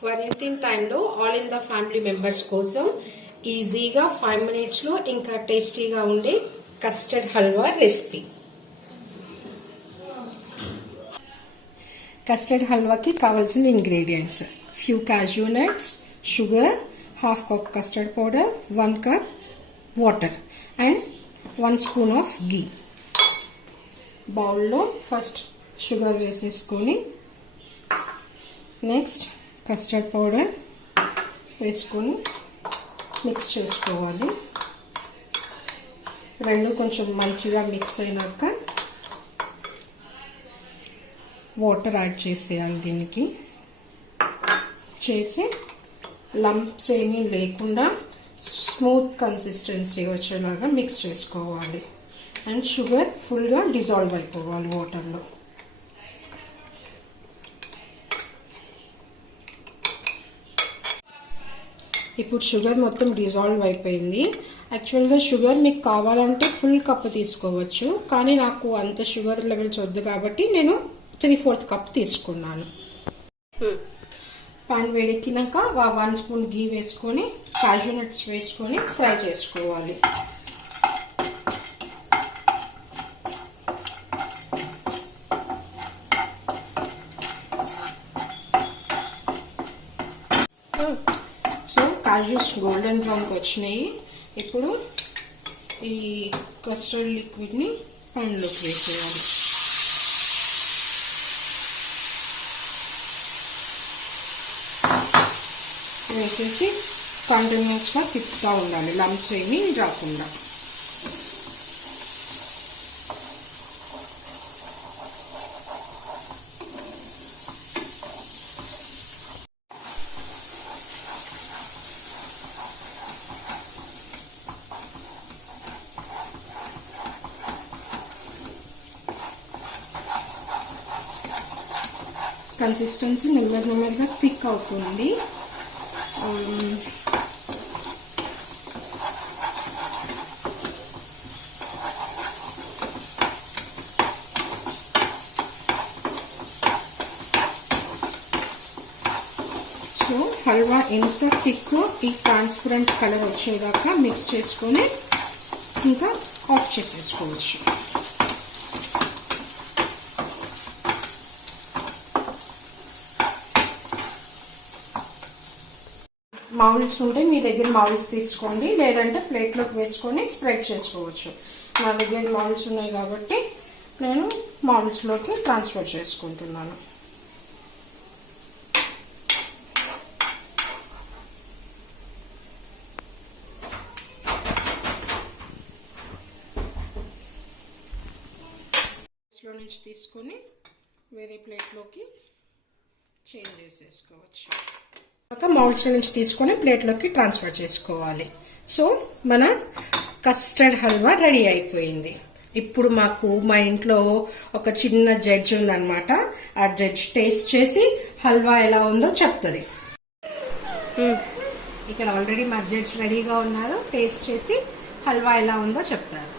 Quarantine టైంలో all in the family members కోసం ఈజీగా 5 minutesలో ఇంకా టేస్టీగా ఉండే కస్టర్డ్ హల్వా రెసిపీ. కస్టర్డ్ హల్వాకి కావాల్సిన ingredients: few cashew nuts, sugar, half cup custard powder, 1 cup water and 1 spoon of ghee. బౌల్లో ఫస్ట్ షుగర్ వేసేసుకొని నెక్స్ట్ కస్టర్డ్ పౌడర్ వేసుకొని మిక్స్ చేసుకోవాలి. రెండు కొంచెం మంచిగా మిక్స్ అయినాక వాటర్ యాడ్ చేసేయాలి. దీనికి చేసి లంప్స్ ఏమీ లేకుండా స్మూత్ కన్సిస్టెన్సీ వచ్చేలాగా మిక్స్ చేసుకోవాలి. అండ్ షుగర్ ఫుల్గా డిజాల్వ్ అయిపోవాలి వాటర్లో. ఇప్పుడు షుగర్ మొత్తం డిజాల్వ్ అయిపోయింది. యాక్చువల్గా షుగర్ మీకు కావాలంటే ఫుల్ కప్ తీసుకోవచ్చు, కానీ నాకు అంత షుగర్ లెవెల్స్ వద్దు కాబట్టి నేను 3/4 cup తీసుకున్నాను. పాన్ వేడెక్కినాక 1 spoon ఘీ వేసుకొని కాజూ నట్స్ వేసుకొని ఫ్రై చేసుకోవాలి. సో కాజూస్ గోల్డెన్ బ్రౌన్కి వచ్చినాయి. ఇప్పుడు ఈ కస్టర్డ్ లిక్విడ్ని పాన్లోకి వేసేయాలి. వేసేసి కంటిన్యూస్గా తిప్పుతూ ఉండాలి, లంప్స్ ఏమీ రాకుండా. కన్సిస్టెన్సీ నెమ్మదిగా థిక్ అవుతుంది. సో హల్వా ఎంత థిక్ ఈ ట్రాన్స్పరెంట్ కలర్ వచ్చేదాకా మిక్స్ చేసుకొని ఇంకా ఆఫ్ చేసేసుకోవచ్చు. మౌల్డ్స్ ఉంటే మీ దగ్గర మౌల్డ్స్ తీసుకోండి, లేదంటే ప్లేట్లోకి వేసుకొని స్ప్రెడ్ చేసుకోవచ్చు. నా దగ్గర మౌల్డ్స్ ఉన్నాయి కాబట్టి నేను మౌల్డ్స్లోకి ట్రాన్స్ఫర్ చేసుకుంటున్నాను. లో నుంచి తీసుకొని వేరే ప్లేట్లోకి చేంజ్ చేసేసుకోవచ్చు. మౌల్డ్స్ నుంచి తీసుకొని ప్లేట్లోకి ట్రాన్స్ఫర్ చేసుకోవాలి. సో మన కస్టర్డ్ హల్వా రెడీ అయిపోయింది. ఇప్పుడు మాకు మా ఇంట్లో ఒక చిన్న జడ్జ్ ఉందన్నమాట. ఆ జడ్జ్ టేస్ట్ చేసి హల్వా ఎలా ఉందో చెప్తుంది. ఇక్కడ ఆల్రెడీ మా జడ్జ్ రెడీగా ఉన్నారు. టేస్ట్ చేసి హల్వా ఎలా ఉందో చెప్తారు.